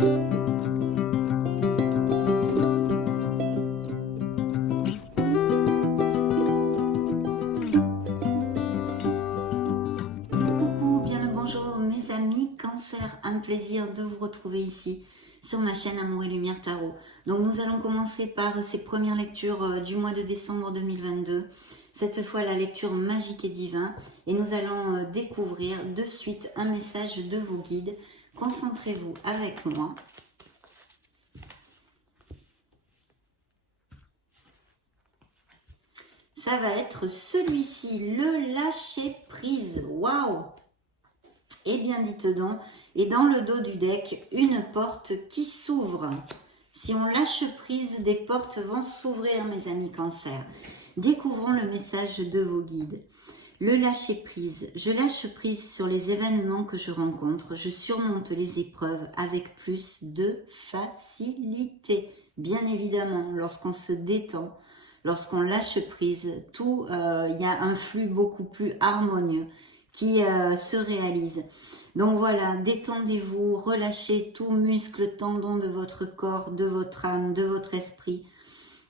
Coucou, bien le bonjour mes amis Cancer, un plaisir de vous retrouver ici sur ma chaîne Amour et Lumière Tarot. Donc nous allons commencer par ces premières lectures du mois de décembre 2022. Cette fois la lecture magique et divin, et nous allons découvrir de suite un message de vos guides. Concentrez-vous avec moi. Ça va être celui-ci, le lâcher prise. Waouh! Eh bien, dites donc, et dans le dos du deck, une porte qui s'ouvre. Si on lâche prise, des portes vont s'ouvrir, mes amis Cancer. Découvrons le message de vos guides. Le lâcher prise. Je lâche prise sur les événements que je rencontre. Je surmonte les épreuves avec plus de facilité. Bien évidemment, lorsqu'on se détend, lorsqu'on lâche prise, tout, y a un flux beaucoup plus harmonieux qui se réalise. Donc voilà, détendez-vous, relâchez tout muscle, tendon de votre corps, de votre âme, de votre esprit.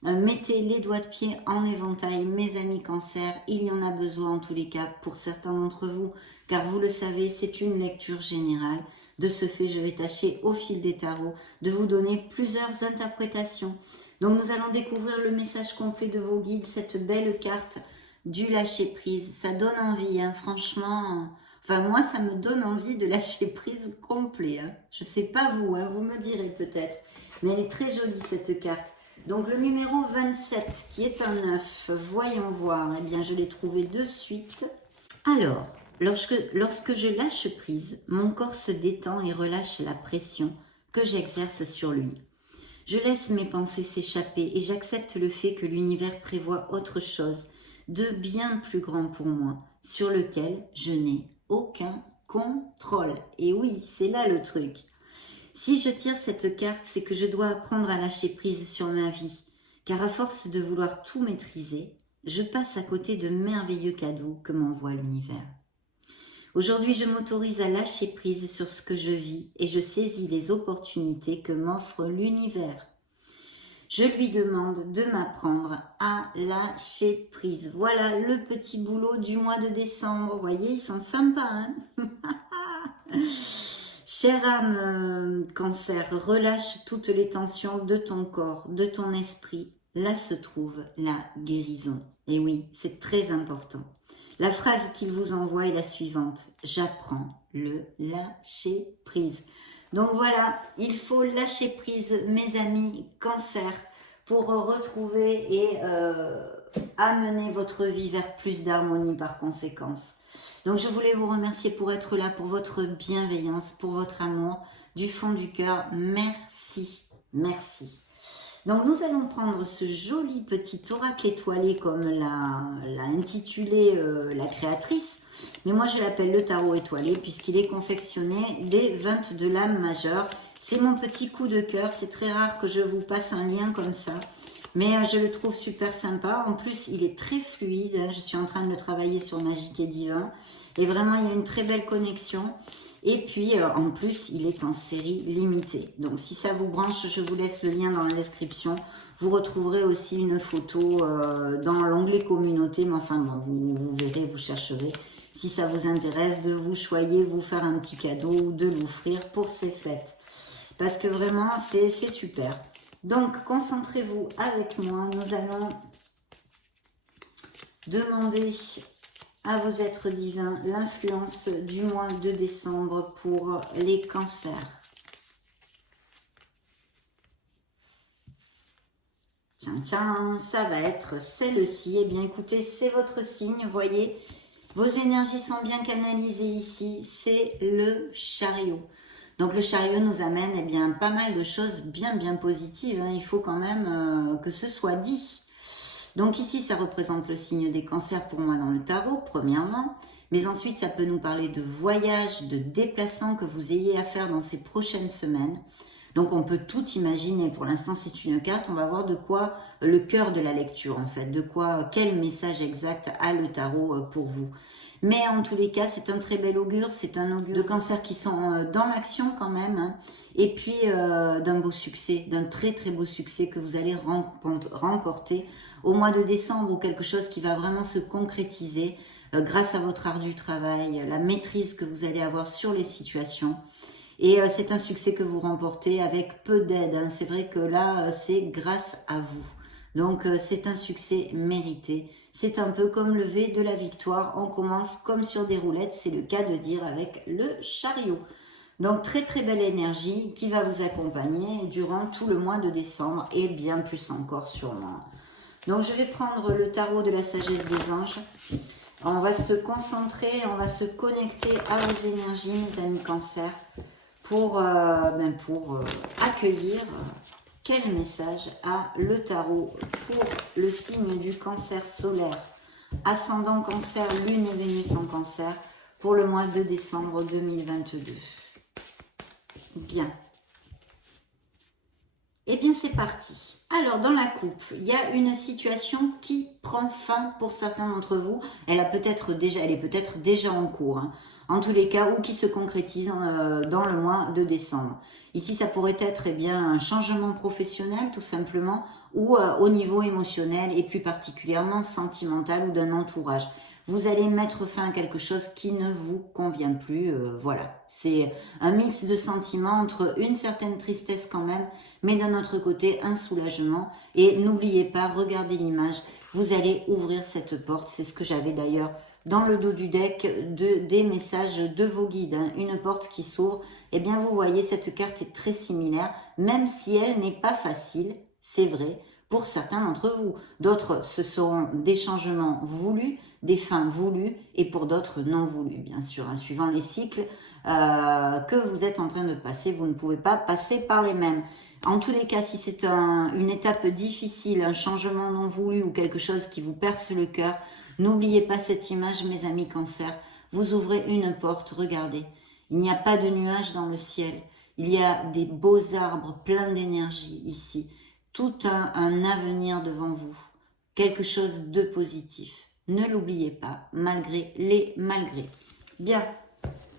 Mettez les doigts de pied en éventail, mes amis Cancer, il y en a besoin en tous les cas pour certains d'entre vous, car vous le savez, c'est une lecture générale. De ce fait, je vais tâcher au fil des tarots de vous donner plusieurs interprétations. Donc nous allons découvrir le message complet de vos guides, cette belle carte du lâcher prise. Ça donne envie, hein, franchement. Enfin, moi, ça me donne envie de lâcher prise complet. Hein. Je ne sais pas vous, hein, vous me direz peut-être. Mais elle est très jolie, cette carte. Donc, le numéro 27, qui est un 9, voyons voir. Eh bien, je l'ai trouvé de suite. Alors, lorsque je lâche prise, mon corps se détend et relâche la pression que j'exerce sur lui. Je laisse mes pensées s'échapper et j'accepte le fait que l'univers prévoit autre chose de bien plus grand pour moi, sur lequel je n'ai aucun contrôle. Et oui, c'est là le truc. Si je tire cette carte, c'est que je dois apprendre à lâcher prise sur ma vie, car à force de vouloir tout maîtriser, je passe à côté de merveilleux cadeaux que m'envoie l'univers. Aujourd'hui, je m'autorise à lâcher prise sur ce que je vis et je saisis les opportunités que m'offre l'univers. Je lui demande de m'apprendre à lâcher prise. Voilà le petit boulot du mois de décembre. Vous voyez, ils sont sympas, hein. Chère âme Cancer, relâche toutes les tensions de ton corps, de ton esprit. Là se trouve la guérison. Et oui, c'est très important. La phrase qu'il vous envoie est la suivante. J'apprends le lâcher prise. Donc voilà, il faut lâcher prise, mes amis Cancer, pour retrouver et amener votre vie vers plus d'harmonie par conséquence. Donc je voulais vous remercier pour être là, pour votre bienveillance, pour votre amour, du fond du cœur. Merci, merci. Donc nous allons prendre ce joli petit oracle étoilé comme l'a intitulé la créatrice. Mais moi je l'appelle le tarot étoilé puisqu'il est confectionné des 22 lames majeures. C'est mon petit coup de cœur, c'est très rare que je vous passe un lien comme ça. Mais je le trouve super sympa. En plus, il est très fluide. Je suis en train de le travailler sur Magique et Divin. Et vraiment, il y a une très belle connexion. Et puis, en plus, il est en série limitée. Donc, si ça vous branche, je vous laisse le lien dans la description. Vous retrouverez aussi une photo dans l'onglet communauté. Mais enfin, bon, vous verrez, vous chercherez. Si ça vous intéresse, de vous choyer, vous faire un petit cadeau ou de l'offrir pour ces fêtes. Parce que vraiment, c'est super. Donc, concentrez-vous avec moi. Nous allons demander à vos êtres divins l'influence du mois de décembre pour les cancers. Tiens, tiens, ça va être celle-ci. Eh bien, écoutez, c'est votre signe, vous voyez. Vos énergies sont bien canalisées ici. C'est le chariot. Donc le chariot nous amène eh bien, pas mal de choses bien positives. Hein. Il faut quand même que ce soit dit. Donc ici, ça représente le signe des cancers pour moi dans le tarot, premièrement. Mais ensuite, ça peut nous parler de voyage, de déplacement que vous ayez à faire dans ces prochaines semaines. Donc on peut tout imaginer. Pour l'instant, c'est une carte. On va voir de quoi le cœur de la lecture, en fait. De quoi, quel message exact a le tarot pour vous. Mais en tous les cas, c'est un très bel augure. C'est un augure de cancers qui sont dans l'action quand même. Hein, et puis d'un beau succès, d'un très très beau succès que vous allez remporter au mois de décembre, ou quelque chose qui va vraiment se concrétiser grâce à votre art du travail, la maîtrise que vous allez avoir sur les situations. Et c'est un succès que vous remportez avec peu d'aide. Hein. C'est vrai que là, c'est grâce à vous. Donc, c'est un succès mérité. C'est un peu comme le V de la victoire. On commence comme sur des roulettes. C'est le cas de dire avec le chariot. Donc, très très belle énergie qui va vous accompagner durant tout le mois de décembre et bien plus encore sûrement. Donc, je vais prendre le tarot de la sagesse des anges. On va se concentrer, on va se connecter à vos énergies, mes amis Cancer, pour accueillir quel message a le tarot pour le signe du Cancer solaire, ascendant Cancer, Lune et Vénus en Cancer, pour le mois de décembre 2022. Bien. Eh bien, c'est parti. Alors, dans la coupe, il y a une situation qui prend fin pour certains d'entre vous. Elle est peut-être déjà en cours, hein. En tous les cas, ou qui se concrétise dans le mois de décembre. Ici, ça pourrait être un changement professionnel, tout simplement, ou au niveau émotionnel, et plus particulièrement sentimental ou d'un entourage. Vous allez mettre fin à quelque chose qui ne vous convient plus. Voilà, c'est un mix de sentiments entre une certaine tristesse quand même, mais d'un autre côté, un soulagement. Et n'oubliez pas, regardez l'image, vous allez ouvrir cette porte. C'est ce que j'avais d'ailleurs dans le dos du deck des messages de vos guides. Hein. Une porte qui s'ouvre. Eh bien, vous voyez, cette carte est très similaire, même si elle n'est pas facile, c'est vrai, pour certains d'entre vous. D'autres, ce seront des changements voulus, des fins voulues, et pour d'autres, non voulus, bien sûr. Hein. Suivant les cycles que vous êtes en train de passer, vous ne pouvez pas passer par les mêmes. En tous les cas, si c'est une étape difficile, un changement non voulu ou quelque chose qui vous perce le cœur, n'oubliez pas cette image, mes amis Cancer. Vous ouvrez une porte, regardez. Il n'y a pas de nuages dans le ciel. Il y a des beaux arbres pleins d'énergie ici. Tout un avenir devant vous. Quelque chose de positif. Ne l'oubliez pas, malgré les malgrés. Bien,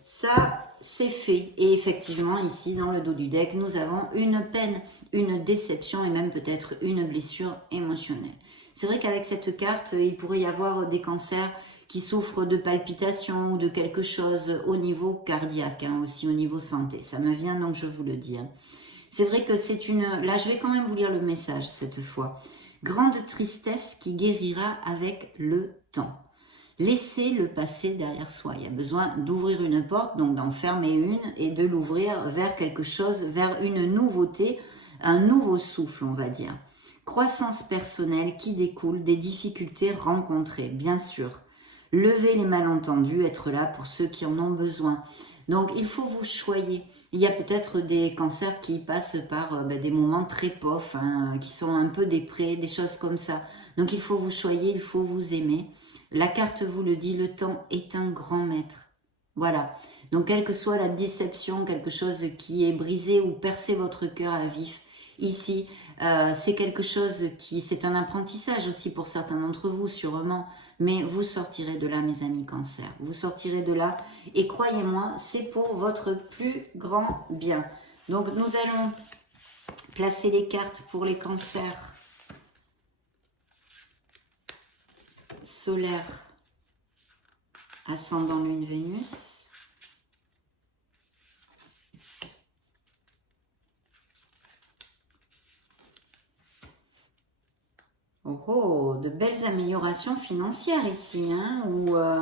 ça c'est fait. Et effectivement, ici, dans le dos du deck, nous avons une peine, une déception et même peut-être une blessure émotionnelle. C'est vrai qu'avec cette carte, il pourrait y avoir des cancers qui souffrent de palpitations ou de quelque chose au niveau cardiaque, hein, aussi au niveau santé. Ça me vient, donc je vous le dis. Hein. C'est vrai que c'est une... Là, je vais quand même vous lire le message cette fois. Grande tristesse qui guérira avec le temps. Laissez le passé derrière soi. Il y a besoin d'ouvrir une porte, donc d'en fermer une et de l'ouvrir vers quelque chose, vers une nouveauté, un nouveau souffle, on va dire. Croissance personnelle qui découle des difficultés rencontrées, bien sûr. Levez les malentendus, être là pour ceux qui en ont besoin. Donc, il faut vous choyer. Il y a peut-être des cancers qui passent par des moments très pofs, hein, qui sont un peu déprés, des choses comme ça. Donc, il faut vous choyer, il faut vous aimer. La carte vous le dit, le temps est un grand maître. Voilà. Donc, quelle que soit la déception, quelque chose qui est brisé ou percé votre cœur à vif, ici, c'est quelque chose c'est un apprentissage aussi pour certains d'entre vous, sûrement. Mais vous sortirez de là, mes amis Cancer. Vous sortirez de là. Et croyez-moi, c'est pour votre plus grand bien. Donc, nous allons placer les cartes pour les cancers solaire, ascendant Lune Vénus. Oh, de belles améliorations financières ici, hein,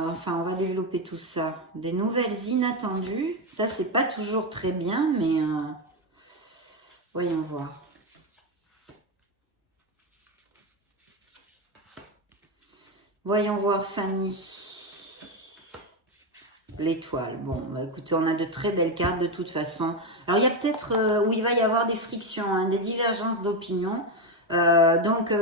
enfin on va développer tout ça. Des nouvelles inattendues, ça c'est pas toujours très bien, mais voyons voir. Voyons voir Fanny. L'étoile. Bon, bah, écoutez, on a de très belles cartes de toute façon. Alors, il y a peut-être où il va y avoir des frictions, hein, des divergences d'opinion. Donc,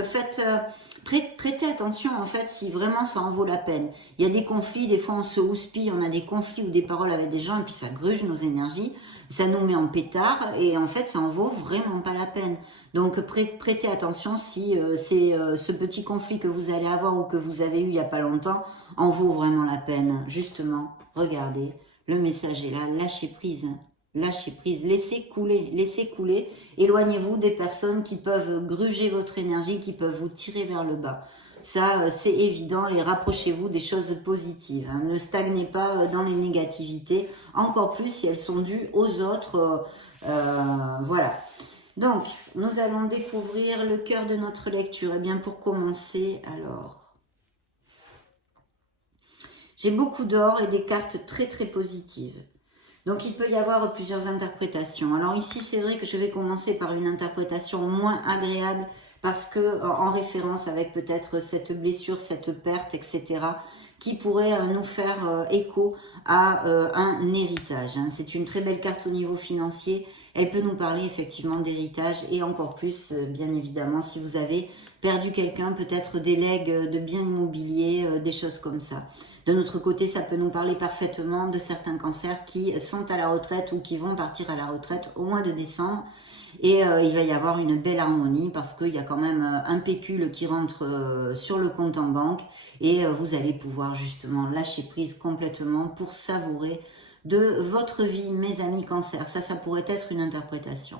prêtez attention, en fait, si vraiment ça en vaut la peine. Il y a des conflits, des fois on se houspille, on a des conflits ou des paroles avec des gens et puis ça gruge nos énergies. ça nous met en pétard et en fait ça en vaut vraiment pas la peine. Donc prêtez attention si c'est ce petit conflit que vous allez avoir ou que vous avez eu il y a pas longtemps en vaut vraiment la peine. Justement, regardez, le message est là, lâchez prise. Lâchez prise, laissez couler, éloignez-vous des personnes qui peuvent gruger votre énergie, qui peuvent vous tirer vers le bas. Ça, c'est évident et rapprochez-vous des choses positives. Hein. Ne stagnez pas dans les négativités, encore plus si elles sont dues aux autres. Voilà. Donc, nous allons découvrir le cœur de notre lecture. Eh bien, pour commencer, alors, j'ai beaucoup d'or et des cartes très très positives. Donc, il peut y avoir plusieurs interprétations. Alors ici, c'est vrai que je vais commencer par une interprétation moins agréable parce que, en référence avec peut-être cette blessure, cette perte, etc., qui pourrait nous faire écho à un héritage. Hein. C'est une très belle carte au niveau financier. Elle peut nous parler effectivement d'héritage et encore plus, bien évidemment, si vous avez perdu quelqu'un, peut-être des legs de biens immobiliers, des choses comme ça. De notre côté, ça peut nous parler parfaitement de certains cancers qui sont à la retraite ou qui vont partir à la retraite au mois de décembre. Et il va y avoir une belle harmonie parce qu'il y a quand même un pécule qui rentre sur le compte en banque et vous allez pouvoir justement lâcher prise complètement pour savourer de votre vie, mes amis cancer. Ça pourrait être une interprétation.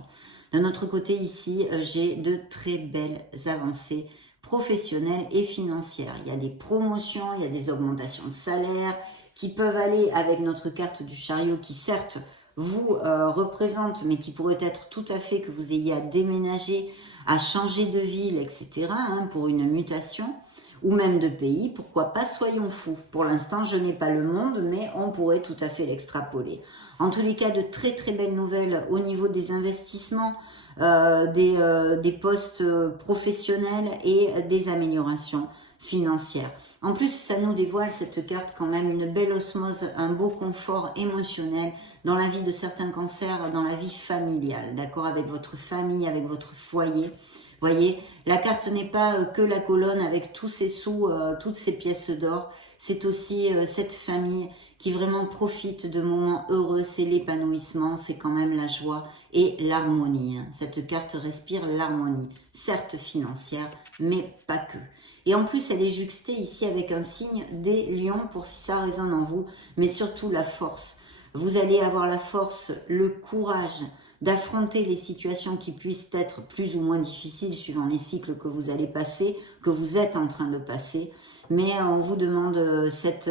De notre côté ici, j'ai de très belles avancées professionnelles et financières. Il y a des promotions, il y a des augmentations de salaire qui peuvent aller avec notre carte du chariot qui certes vous représente, mais qui pourrait être tout à fait que vous ayez à déménager, à changer de ville, etc. Hein, pour une mutation, ou même de pays, pourquoi pas, soyons fous. Pour l'instant, je n'ai pas le monde, mais on pourrait tout à fait l'extrapoler. En tous les cas, de très très belles nouvelles au niveau des investissements, des postes professionnels et des améliorations financières. En plus, ça nous dévoile cette carte quand même une belle osmose, un beau confort émotionnel dans la vie de certains cancers, dans la vie familiale, d'accord, avec votre famille, avec votre foyer. Voyez, la carte n'est pas que la colonne avec tous ces sous, toutes ces pièces d'or. C'est aussi cette famille qui vraiment profite de moments heureux. C'est l'épanouissement, c'est quand même la joie et l'harmonie. Hein. Cette carte respire l'harmonie, certes financière, mais pas que. Et en plus, elle est juxtée ici avec un signe des lions pour si ça résonne en vous, mais surtout la force. Vous allez avoir la force, le courage d'affronter les situations qui puissent être plus ou moins difficiles suivant les cycles que vous allez passer, que vous êtes en train de passer. Mais on vous demande cette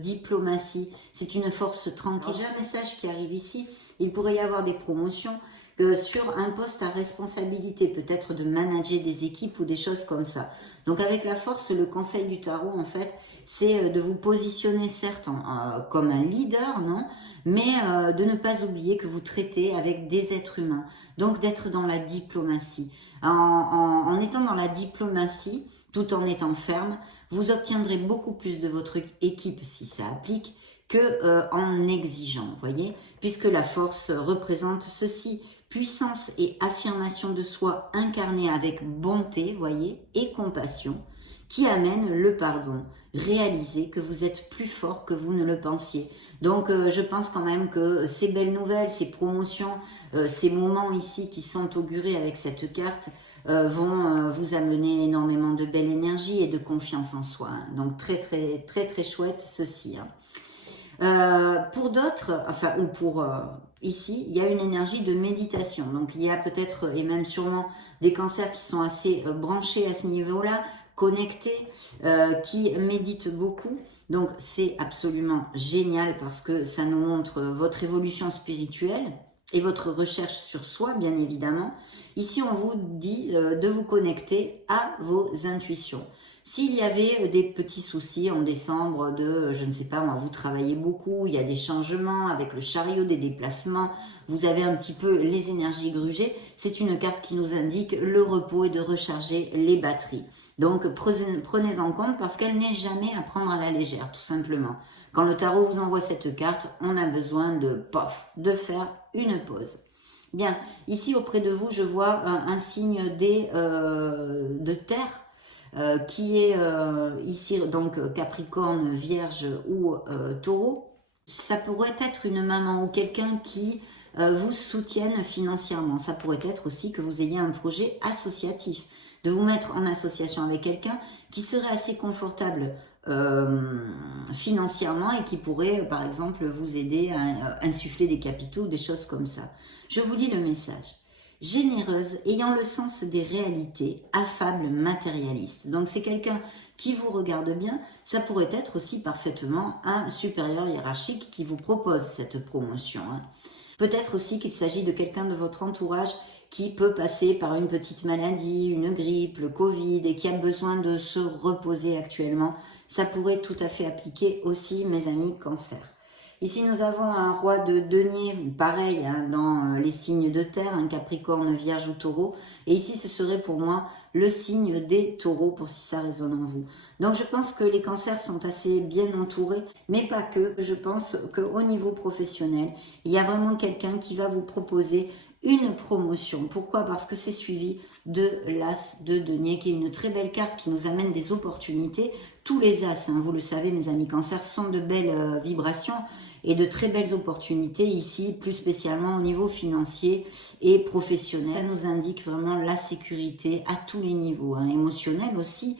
diplomatie. C'est une force tranquille. J'ai un message qui arrive ici. Il pourrait y avoir des promotions sur un poste à responsabilité, peut-être de manager des équipes ou des choses comme ça. Donc avec la force, le conseil du tarot, en fait, c'est de vous positionner certes comme un leader, non, mais de ne pas oublier que vous traitez avec des êtres humains. Donc d'être dans la diplomatie. En étant dans la diplomatie, tout en étant ferme, vous obtiendrez beaucoup plus de votre équipe si ça applique que en exigeant, voyez, puisque la force représente ceci. Puissance et affirmation de soi incarnée avec bonté, voyez, et compassion, qui amène le pardon. Réalisez que vous êtes plus fort que vous ne le pensiez. Donc, je pense quand même que ces belles nouvelles, ces promotions, ces moments ici qui sont augurés avec cette carte vont vous amener énormément de belle énergie et de confiance en soi. Hein. Donc, très, très, très, très chouette ceci. Hein. Pour d'autres, enfin, ou pour... ici, il y a une énergie de méditation. Donc, il y a peut-être, et même sûrement, des cancers qui sont assez branchés à ce niveau-là, connectés, qui méditent beaucoup. Donc, c'est absolument génial parce que ça nous montre votre évolution spirituelle et votre recherche sur soi, bien évidemment. Ici, on vous dit de vous connecter à vos intuitions. S'il y avait des petits soucis en décembre de, je ne sais pas, moi, vous travaillez beaucoup, il y a des changements avec le chariot, des déplacements, vous avez un petit peu les énergies grugées, c'est une carte qui nous indique le repos et de recharger les batteries. Donc, prenez en compte parce qu'elle n'est jamais à prendre à la légère, tout simplement. Quand le tarot vous envoie cette carte, on a besoin de faire une pause. Bien, ici auprès de vous, je vois un signe de terre, qui est ici donc Capricorne, Vierge ou Taureau. Ça pourrait être une maman ou quelqu'un qui vous soutienne financièrement. Ça pourrait être aussi que vous ayez un projet associatif, de vous mettre en association avec quelqu'un qui serait assez confortable financièrement et qui pourrait, par exemple, vous aider à insuffler des capitaux, des choses comme ça. Je vous lis le message. Généreuse, ayant le sens des réalités, affable, matérialiste. Donc c'est quelqu'un qui vous regarde bien, ça pourrait être aussi parfaitement un supérieur hiérarchique qui vous propose cette promotion. Peut-être aussi qu'il s'agit de quelqu'un de votre entourage qui peut passer par une petite maladie, une grippe, le Covid et qui a besoin de se reposer actuellement. Ça pourrait tout à fait appliquer aussi, mes amis, cancer. Ici, nous avons un roi de denier, pareil, dans les signes de terre, un capricorne, vierge ou taureau. Et ici, ce serait pour moi le signe des taureaux, pour si ça résonne en vous. Donc, je pense que les cancers sont assez bien entourés, mais pas que. Je pense qu'au niveau professionnel, il y a vraiment quelqu'un qui va vous proposer une promotion. Pourquoi? Parce que c'est suivi de l'as de denier, qui est une très belle carte qui nous amène des opportunités. Tous les as, vous le savez, mes amis cancers, sont de belles vibrations et de très belles opportunités ici, plus spécialement au niveau financier et professionnel. Ça nous indique vraiment la sécurité à tous les niveaux, émotionnel aussi,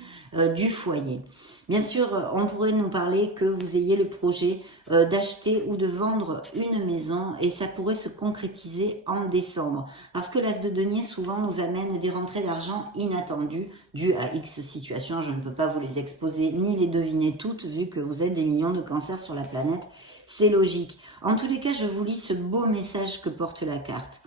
du foyer. Bien sûr, on pourrait nous parler que vous ayez le projet d'acheter ou de vendre une maison et ça pourrait se concrétiser en décembre. Parce que l'as de denier souvent nous amène des rentrées d'argent inattendues dues à X situations. Je ne peux pas vous les exposer ni les deviner toutes vu que vous êtes des millions de cancers sur la planète. C'est logique. En tous les cas, je vous lis ce beau message que porte la carte.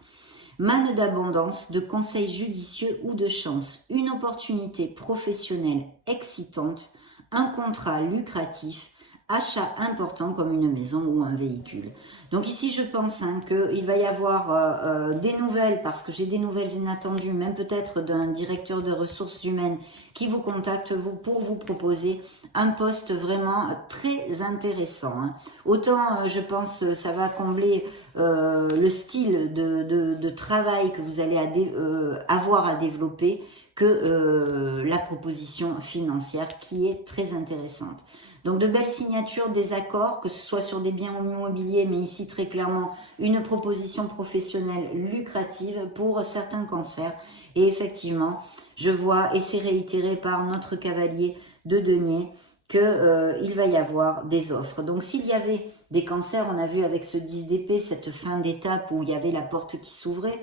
Manne d'abondance, de conseils judicieux ou de chance, une opportunité professionnelle excitante, un contrat lucratif, achat important comme une maison ou un véhicule. Donc ici, je pense qu'il va y avoir des nouvelles, parce que j'ai des nouvelles inattendues, même peut-être d'un directeur de ressources humaines qui vous contacte pour vous proposer un poste vraiment très intéressant. Autant, je pense, ça va combler le style de travail que vous allez avoir à développer que la proposition financière qui est très intéressante. Donc de belles signatures, des accords, que ce soit sur des biens immobiliers, mais ici très clairement une proposition professionnelle lucrative pour certains cancers. Et effectivement, je vois, et c'est réitéré par notre cavalier de denier, qu'il va y avoir des offres. Donc s'il y avait des cancers, on a vu avec ce 10 d'épée, cette fin d'étape où il y avait la porte qui s'ouvrait,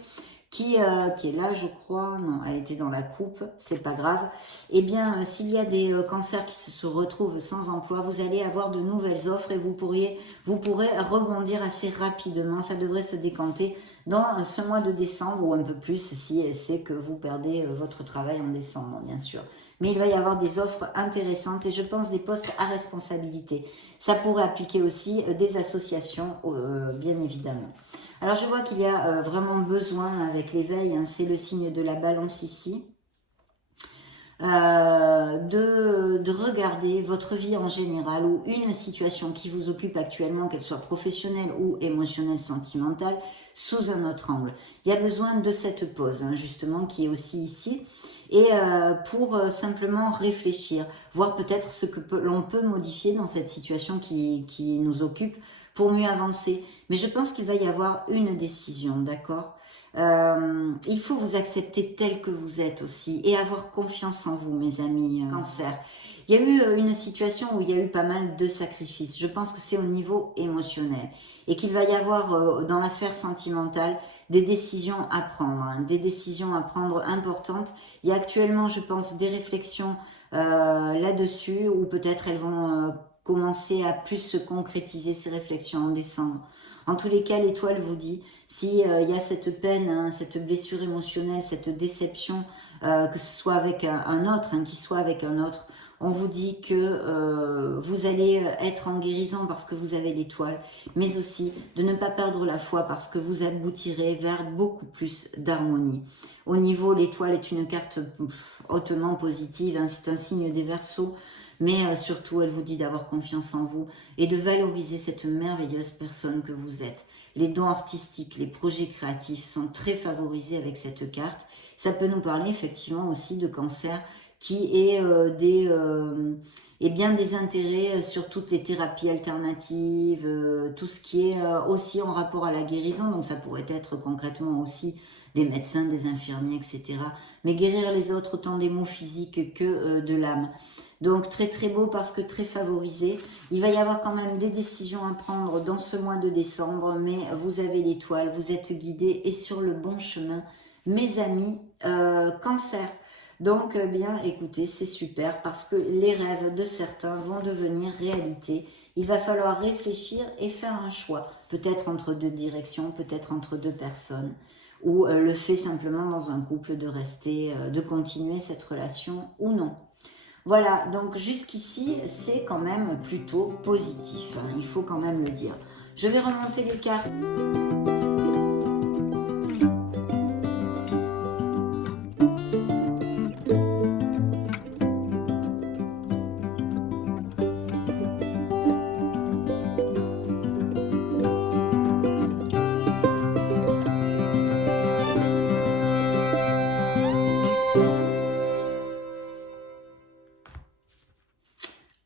qui est là, je crois, non, elle était dans la coupe, c'est pas grave. Eh bien, s'il y a des cancers qui se retrouvent sans emploi, vous allez avoir de nouvelles offres et vous pourrez rebondir assez rapidement. Ça devrait se décanter dans ce mois de décembre ou un peu plus si c'est que vous perdez votre travail en décembre, bien sûr. Mais il va y avoir des offres intéressantes et je pense des postes à responsabilité. Ça pourrait appliquer aussi des associations, bien évidemment. Alors je vois qu'il y a vraiment besoin avec l'éveil, c'est le signe de la balance ici, de regarder votre vie en général ou une situation qui vous occupe actuellement, qu'elle soit professionnelle ou émotionnelle, sentimentale, sous un autre angle. Il y a besoin de cette pause, justement, qui est aussi ici. Et pour simplement réfléchir, voir peut-être ce que l'on peut modifier dans cette situation qui nous occupe pour mieux avancer. Mais je pense qu'il va y avoir une décision, d'accord ? Il faut vous accepter tel que vous êtes aussi et avoir confiance en vous, mes amis cancer. Il y a eu une situation où il y a eu pas mal de sacrifices. Je pense que c'est au niveau émotionnel et qu'il va y avoir dans la sphère sentimentale des décisions à prendre, des décisions à prendre importantes. Il y a actuellement, je pense, des réflexions là-dessus ou peut-être elles vont commencer à plus se concrétiser ces réflexions en décembre. En tous les cas, l'étoile vous dit, s'il y a cette peine, cette blessure émotionnelle, cette déception, que ce soit avec un autre, qu'il soit avec un autre, on vous dit que vous allez être en guérison parce que vous avez l'étoile, mais aussi de ne pas perdre la foi parce que vous aboutirez vers beaucoup plus d'harmonie. Au niveau, l'étoile est une carte hautement positive, c'est un signe des Verseaux, mais surtout elle vous dit d'avoir confiance en vous et de valoriser cette merveilleuse personne que vous êtes. Les dons artistiques, les projets créatifs sont très favorisés avec cette carte. Ça peut nous parler effectivement aussi de cancers qui ait bien des intérêts sur toutes les thérapies alternatives, tout ce qui est aussi en rapport à la guérison. Donc ça pourrait être concrètement aussi des médecins, des infirmiers, etc. Mais guérir les autres autant des maux physiques que de l'âme. Donc très très beau parce que très favorisé. Il va y avoir quand même des décisions à prendre dans ce mois de décembre, mais vous avez l'étoile, vous êtes guidés et sur le bon chemin, mes amis Cancer. Donc bien écoutez, c'est super parce que les rêves de certains vont devenir réalité. Il va falloir réfléchir et faire un choix, peut-être entre deux directions, peut-être entre deux personnes, ou le fait simplement dans un couple de rester, de continuer cette relation ou non. Voilà, donc jusqu'ici, c'est quand même plutôt positif, hein, il faut quand même le dire. Je vais remonter les cartes.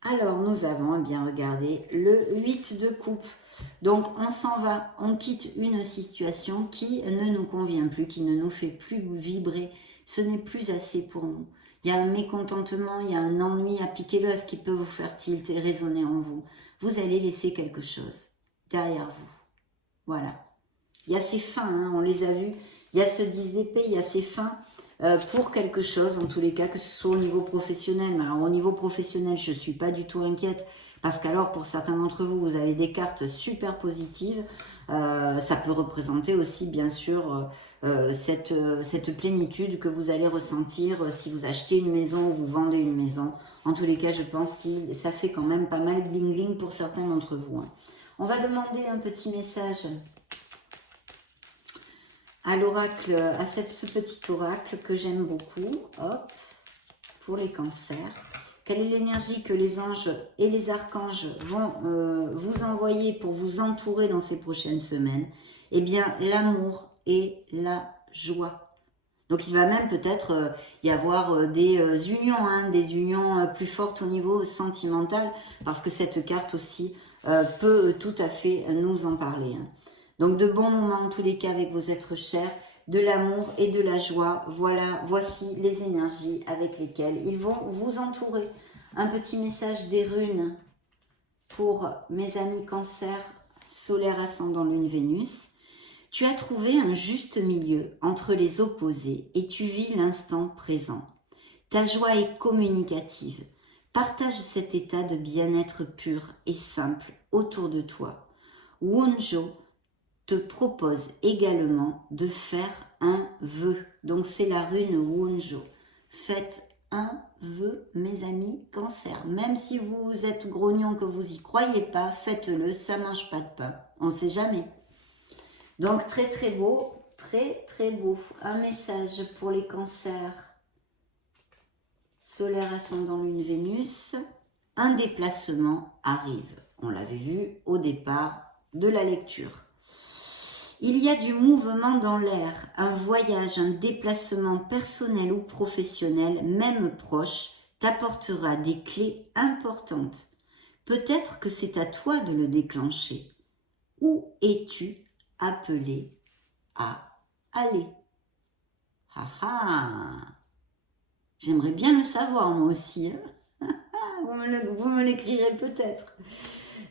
Alors, nous avons bien regardé le 8 de coupe. Donc, on s'en va, on quitte une situation qui ne nous convient plus, qui ne nous fait plus vibrer. Ce n'est plus assez pour nous. Il y a un mécontentement, il y a un ennui. Appliquez-le à ce qui peut vous faire tilt et résonner en vous. Vous allez laisser quelque chose derrière vous. Voilà. Il y a ces fins, hein, on les a vus. Il y a ce 10 d'épée, il y a ces fins. Pour quelque chose, en tous les cas, que ce soit au niveau professionnel. Mais alors, au niveau professionnel, je ne suis pas du tout inquiète, parce qu'alors, pour certains d'entre vous, vous avez des cartes super positives. Ça peut représenter aussi, bien sûr, cette plénitude que vous allez ressentir si vous achetez une maison ou vous vendez une maison. En tous les cas, je pense que ça fait quand même pas mal bling-bling pour certains d'entre vous. Hein. On va demander un petit message à l'oracle, à ce petit oracle que j'aime beaucoup, hop, pour les cancers. Quelle est l'énergie que les anges et les archanges vont vous envoyer pour vous entourer dans ces prochaines semaines? Eh bien, l'amour et la joie. Donc, il va même peut-être y avoir des unions, hein, des unions plus fortes au niveau sentimental, parce que cette carte aussi peut tout à fait nous en parler. Hein. Donc de bons moments en tous les cas avec vos êtres chers, de l'amour et de la joie. Voilà, voici les énergies avec lesquelles ils vont vous entourer. Un petit message des runes pour mes amis Cancer, solaire ascendant Lune Vénus. Tu as trouvé un juste milieu entre les opposés et tu vis l'instant présent. Ta joie est communicative. Partage cet état de bien-être pur et simple autour de toi. Wunjo te propose également de faire un vœu. Donc c'est la rune Wunjo. Faites un vœu, mes amis Cancer. Même si vous êtes grognon, que vous y croyez pas, faites-le, ça mange pas de pain. On ne sait jamais. Donc très très beau, très très beau. Un message pour les cancers. Solaire ascendant Lune Vénus. Un déplacement arrive. On l'avait vu au départ de la lecture. Il y a du mouvement dans l'air, un voyage, un déplacement personnel ou professionnel, même proche, t'apportera des clés importantes. Peut-être que c'est à toi de le déclencher. Où es-tu appelé à aller? Ah ah! J'aimerais bien le savoir moi aussi. Hein. Vous me l'écrirez peut-être.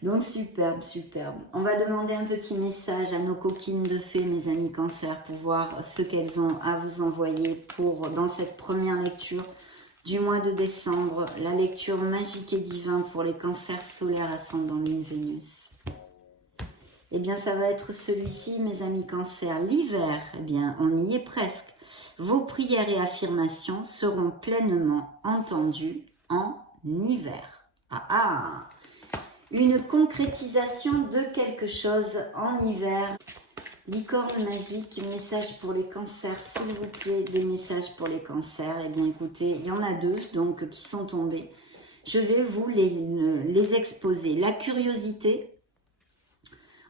Donc superbe, superbe. On va demander un petit message à nos coquines de fées, mes amis Cancer, pour voir ce qu'elles ont à vous envoyer pour dans cette première lecture du mois de décembre. La lecture magique et divine pour les cancers solaires ascendant Lune Vénus. Eh bien, ça va être celui-ci, mes amis Cancer. L'hiver, eh bien, on y est presque. Vos prières et affirmations seront pleinement entendues en hiver. Ah ah! Une concrétisation de quelque chose en hiver. Licorne magique, message pour les cancers, s'il vous plaît, des messages pour les cancers. Eh bien, écoutez, il y en a deux donc qui sont tombés. Je vais vous les exposer. La curiosité.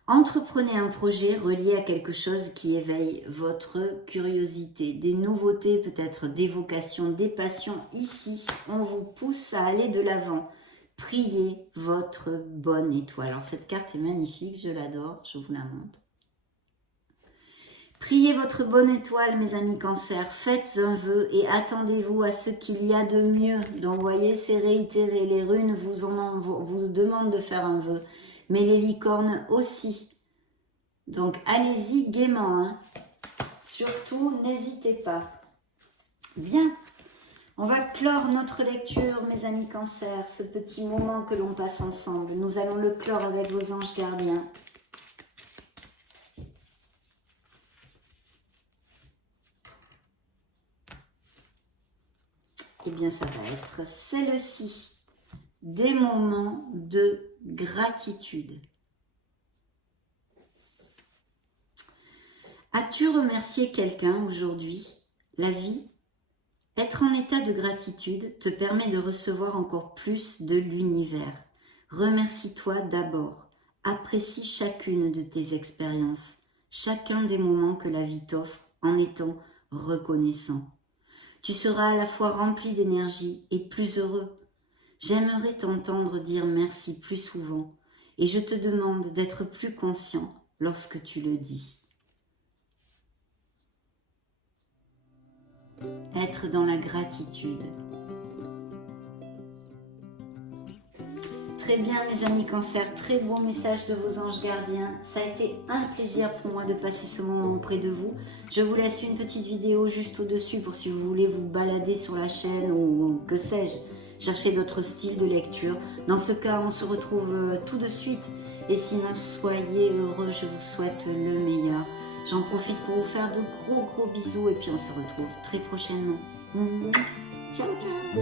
Entreprenez un projet relié à quelque chose qui éveille votre curiosité. Des nouveautés, peut-être des vocations, des passions. Ici, on vous pousse à aller de l'avant. Priez votre bonne étoile. Alors cette carte est magnifique, je l'adore, je vous la montre. Priez votre bonne étoile, mes amis Cancer. Faites un vœu et attendez-vous à ce qu'il y a de mieux. Donc, vous voyez, c'est réitéré. Les runes vous demandent de faire un vœu. Mais les licornes aussi. Donc, allez-y gaiement. Hein. Surtout, n'hésitez pas. Bien. On va clore notre lecture, mes amis Cancer. Ce petit moment que l'on passe ensemble. Nous allons le clore avec vos anges gardiens. Eh bien, ça va être celle-ci, des moments de gratitude. As-tu remercié quelqu'un aujourd'hui? La vie, être en état de gratitude te permet de recevoir encore plus de l'univers. Remercie-toi d'abord. Apprécie chacune de tes expériences, chacun des moments que la vie t'offre en étant reconnaissant. Tu seras à la fois rempli d'énergie et plus heureux. J'aimerais t'entendre dire merci plus souvent et je te demande d'être plus conscient lorsque tu le dis. Être dans la gratitude. Très bien mes amis Cancer, très beau message de vos anges gardiens. Ça a été un plaisir pour moi de passer ce moment auprès de vous. Je vous laisse une petite vidéo juste au-dessus pour si vous voulez vous balader sur la chaîne ou que sais-je, chercher d'autres styles de lecture. Dans ce cas, on se retrouve tout de suite. Et sinon, soyez heureux, je vous souhaite le meilleur. J'en profite pour vous faire de gros bisous et puis on se retrouve très prochainement. Ciao, ciao.